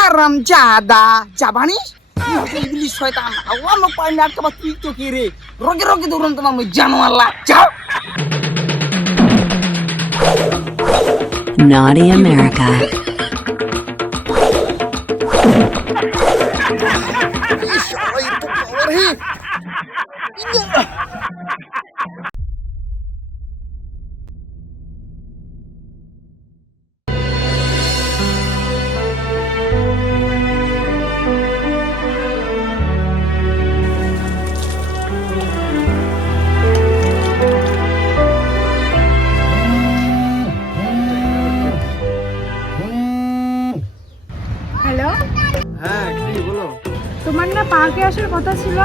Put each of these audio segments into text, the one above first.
হারামজাদা জাবানিস ইবলিশ শয়তান আওয়ামো পাইনা আটকাবা তুই তো কি রে রগে রগে দৌড়ান তোমার মই জানোয়ার লাগ যাও Naughty America. হ্যালো, হ্যাঁ কি বলো? তোমার না পার্কে আসার কথা ছিল,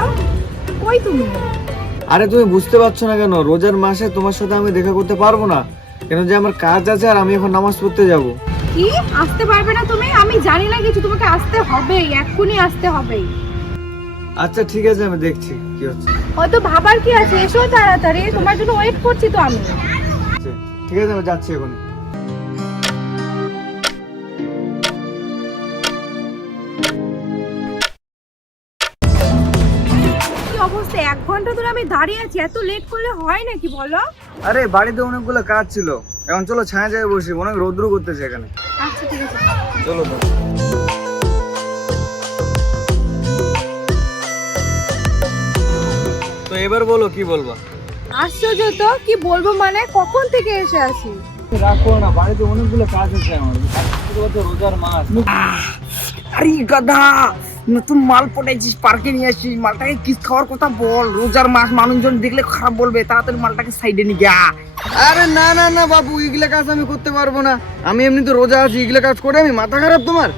কই তুমি? আরে তুমি বুঝতে পারছো না কেন? রোজার মাসে তোমার সাথে আমি দেখা করতে পারবো না কেন যে আমার কাজ আছে আর আমি এখন নামাজ পড়তে যাব। কি আসতে পারবে না তুমি? আমি জানি না কিছু, তোমাকে আসতে হবেই, এক্ষুনি আসতে হবেই। আচ্ছা ঠিক আছে, আমি দেখছি কি হচ্ছে। হয়তো ভাবার কি আছে, এসো তাড়াতাড়ি, তোমার জন্য ওয়েট করছি তো আমি। আচ্ছা, ঠিক আছে আমি যাচ্ছি এখন। কি অবস্থা, 1 ঘন্টা ধরে আমি দাঁড়িয়ে আছি, এত লেট করলে হয় নাকি বলো? আরে বাড়িতে অনেকগুলো কাজ ছিল, এখন চলো ছায়া জায়গায় বসি, অনেক রৌদ্র করতেছে এখানে। আচ্ছা ঠিক আছে। চলো তো। তো এবার বলো কি বলবা? আশ্চর্য তো, কি বলবো মানে, কখন থেকে এসে আছি। রাখো না, বাড়িতে অনেকগুলো কাজ আছে আমার। রোজার মাস। আরে গাধা নতুন মাল পটাইছিস পার্কে নিয়ে আসছিস মালটাকে কিস খাওয়ার কথা বল রোজার মাস মানুষজন দেখলে খারাপ বলবে তাড়াতাড়ি মালটাকে সাইডে নিয়ে যা আরে না না না বাবু, এগুলা কাজ আমি করতে পারবো না। আমি এমনি তো রোজা আছি, এগুলা কাজ করে আমি মাথা খারাপ তোমার?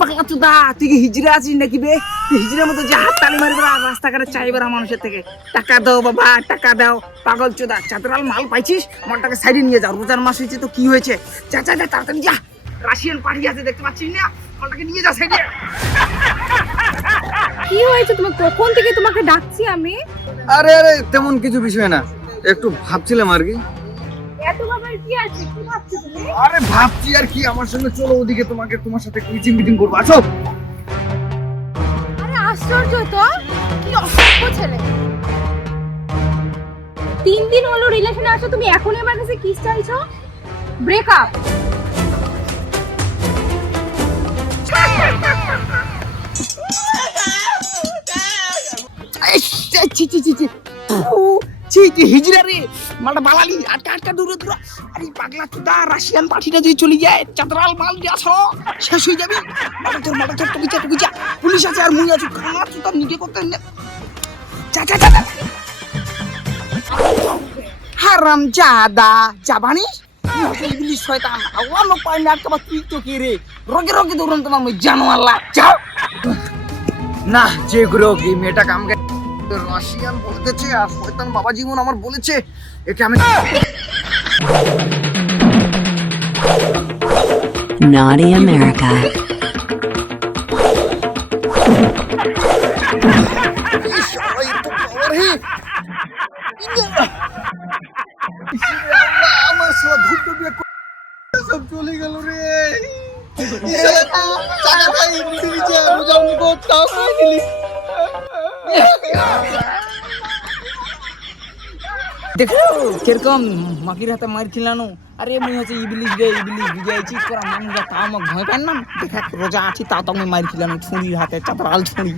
পাগলা চোদা তুই কি হিজড়া আছিস নাকি বে তুই হিজড়ার মতো যে হাত তালি মারবে আর রাস্তাঘাটে চাইবে না মানুষের থেকে টাকা দাও বাবা টাকা দাও পাগল চোদা চাতরাল মাল পাইছিস মালটাকে সাইডে নিয়ে যাও রোজার মাস হয়েছে তো কি হয়েছে যা যা যা তাড়াতাড়ি যা রাশিয়ান পার্টি আছে দেখতে পাচ্ছিস না মালটাকে নিয়ে যা সাইডে কি হয়েছে, তুমি কখন থেকে তোমাকে ডাকছি আমি? আরে আরে তেমন কিছু বিষয় না, একটু ভাবছিলাম আর কি। এত ভাবার কি আছে, কি ভাবছো তুমি? আরে ভাবছি আর কি, আমার সঙ্গে চলো ওদিকে, তোমার সাথে মিটিং মিটিং করবো, আসো। আরে আশ্চর্য তো, কি অসভ্য ছেলে। 3 দিন হলো রিলেশনে আছো, তুমি এখনই আমার কাছে কিস চাইছো? ব্রেকআপ? ছি ছি ছি ছি ছি কি হিজড়া রে মালটা বালালি আটকা আটকা দূরে দূরে আরে পাগলা চোদা রাশিয়ান পার্টিটা যদি চলে যায় চাতরাল মাল দিয়ে আসো শেষ হয়ে যাবে মালটা তোর টুকি যা পুলিশ আছে আর মুই আছি খানা চোদা নিজে করতে যা যা যা হারামজাদা জাবানিস ইবলিশ শয়তান আওয়ামো পাইনা আটকাবা তুই তো কি রে রগে রগে দৌড়ান তোমার মই জানোয়ার লাগ যাও না যে গুলো কি মেয়েটা কাম রাশিয়ান বলতেছে আর শয়তান বাবা জীবন আমার বলেছে, একে আমি Naughty America. আমার সব ধুপধুপিয়া সব চলে গেল রে। দেখো কিরকম মাকির হাতে মার খিলানো আরে মুই হচ্ছে ইবলিশ রে ইবলিশ বুঝাইছি তোরা মানুষ তাও আমাকে ভয় পান না দেখা রোজা আছি তাও তো আমি মার খিলানো ছুরির হাতে চাতরাল ছুরি